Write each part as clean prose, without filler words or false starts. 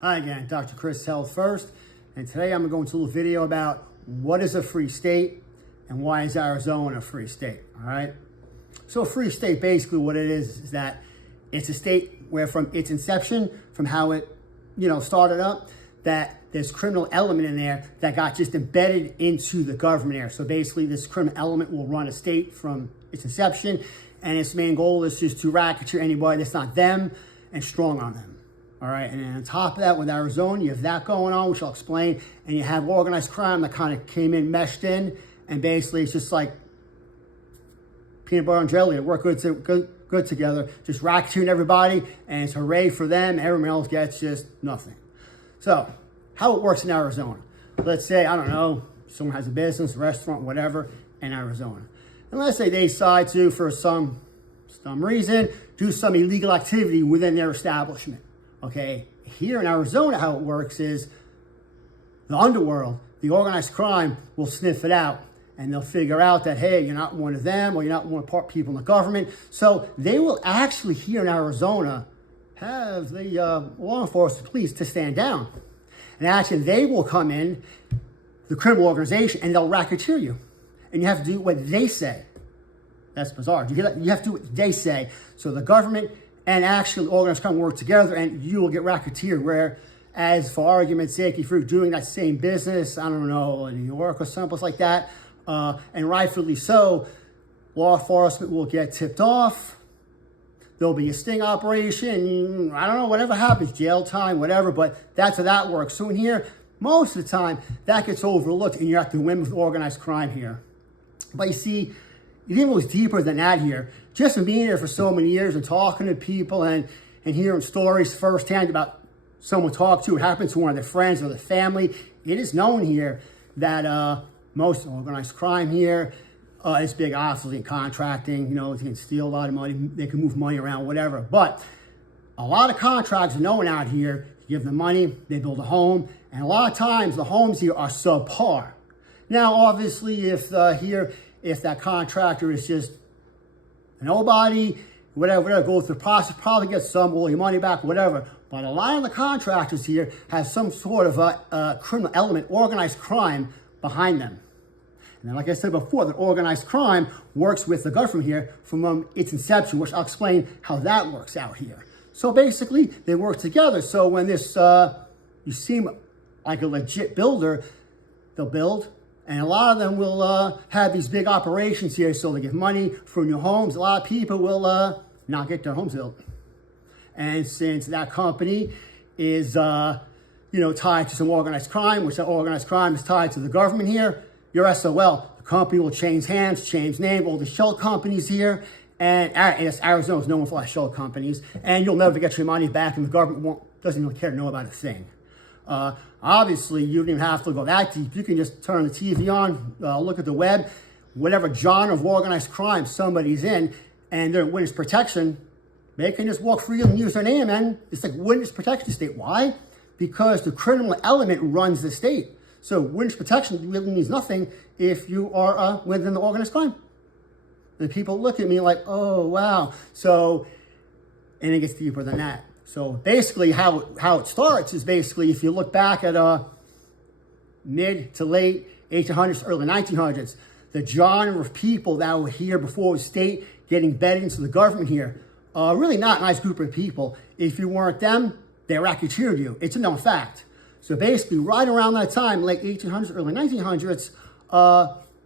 Hi again, Dr. Chris Health First, and today I'm going to go into a little video about what is a free state and why is Arizona a free state, all right? So a free state, basically what it is that it's a state where from its inception, from how it, started up, that there's criminal element in there that got just embedded into the government here. So basically this criminal element will run a state from its inception, and its main goal is just to racketeer anybody that's not them and strong on them. All right, and then on top of that, with Arizona, you have that going on, which I'll explain, and you have organized crime that kind of came in, meshed in, and basically it's just like peanut butter and jelly. They work good together, just racketeering everybody, and it's hooray for them. Everyone else gets just nothing. So, how it works in Arizona. Let's say, I don't know, someone has a business, restaurant, whatever, in Arizona. And let's say they decide to, for some reason, do some illegal activity within their establishment. Okay, here in Arizona, how it works is the underworld, the organized crime will sniff it out, and they'll figure out that, hey, you're not one of them, or you're not one of the people in the government. So they will actually, here in Arizona, have the law enforcement police to stand down. And actually, they will come in, the criminal organization, and they'll racketeer you. And you have to do what they say. That's bizarre. You have to do what they say. So the government and actually organized crime work together, and you will get racketeered. Whereas, for argument's sake, if you're doing that same business, I don't know, in New York or someplace like that, and rightfully so, law enforcement will get tipped off. There'll be a sting operation. I don't know, whatever happens, jail time, whatever, but that's how that works. So in here, most of the time, that gets overlooked, and you're at the whim of organized crime here. But you see, it even goes deeper than that here. Just from being here for so many years and talking to people and hearing stories firsthand about someone talked to, what happened to one of their friends or their family, it is known here that most organized crime here is big, obviously, in contracting. They can steal a lot of money, they can move money around, whatever. But a lot of contracts are known out here. You give them money, they build a home, and a lot of times the homes here are subpar. Now, obviously, if that contractor is just a nobody, whatever, go through the process, probably get some, all your money back, whatever. But a lot of the contractors here have some sort of a criminal element, organized crime behind them. And then, like I said before, the organized crime works with the government here from its inception, which I'll explain how that works out here. So basically, they work together. So when you seem like a legit builder, they'll build. And a lot of them will have these big operations here, so they give money for new homes. A lot of people will not get their homes built. And since that company is, tied to some organized crime, which that organized crime is tied to the government here, you're SOL. The company will change hands, change name, all the shell companies here. And Arizona is known for shell companies. And you'll never get your money back, and the government doesn't even care to know about a thing. Obviously, you don't even have to go that deep. You can just turn the TV on, look at the web, whatever genre of organized crime somebody's in, and they're in witness protection, they can just walk free and use their name, and it's like witness protection state. Why? Because the criminal element runs the state. So witness protection really means nothing if you are within the organized crime. And people look at me like, oh, wow. So, and it gets deeper than that. So basically how it starts is basically, if you look back at mid to late 1800s, early 1900s, the genre of people that were here before the state getting embedded into the government here, really not a nice group of people. If you weren't them, they racketeered you. It's a known fact. So basically, right around that time, late 1800s, early 1900s,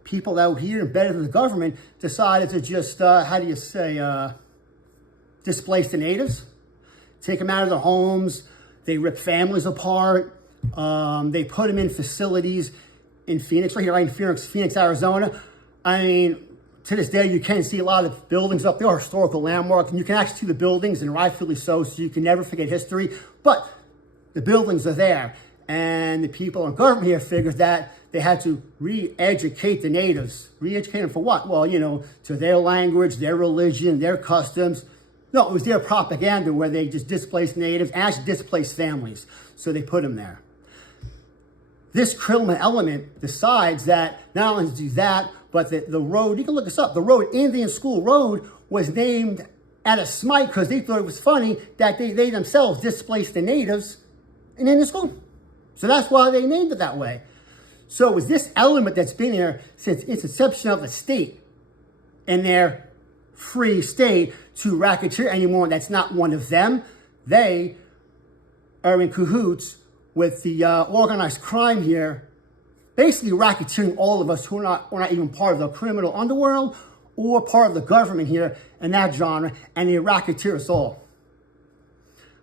people that were here embedded in the government decided to just, displace the natives. Take them out of their homes. They rip families apart. They put them in facilities in Phoenix, right in Phoenix, Arizona. I mean, to this day, you can see a lot of buildings up there, historical landmarks, and you can actually see the buildings, and rightfully so you can never forget history. But the buildings are there, and the people in government here figured that they had to re-educate the natives. Re-educate them for what? Well, to their language, their religion, their customs. No, it was their propaganda where they just displaced natives, actually displaced families. So they put them there. This criminal element decides that not only to do that, but the road, you can look this up, the road, Indian School Road, was named at a smite because they thought it was funny that they themselves displaced the natives and in the school. So that's why they named it that way. So it was this element that's been here since its inception of the state and their free state to racketeer anyone that's not one of them. They are in cahoots with the organized crime here, basically racketeering all of us who are not even part of the criminal underworld or part of the government here in that genre, and they racketeer us all.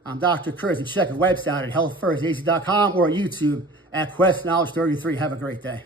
I'm Dr. Kurtz. You can check our website at healthfirstac.com or YouTube at Quest Knowledge 33. Have a great day.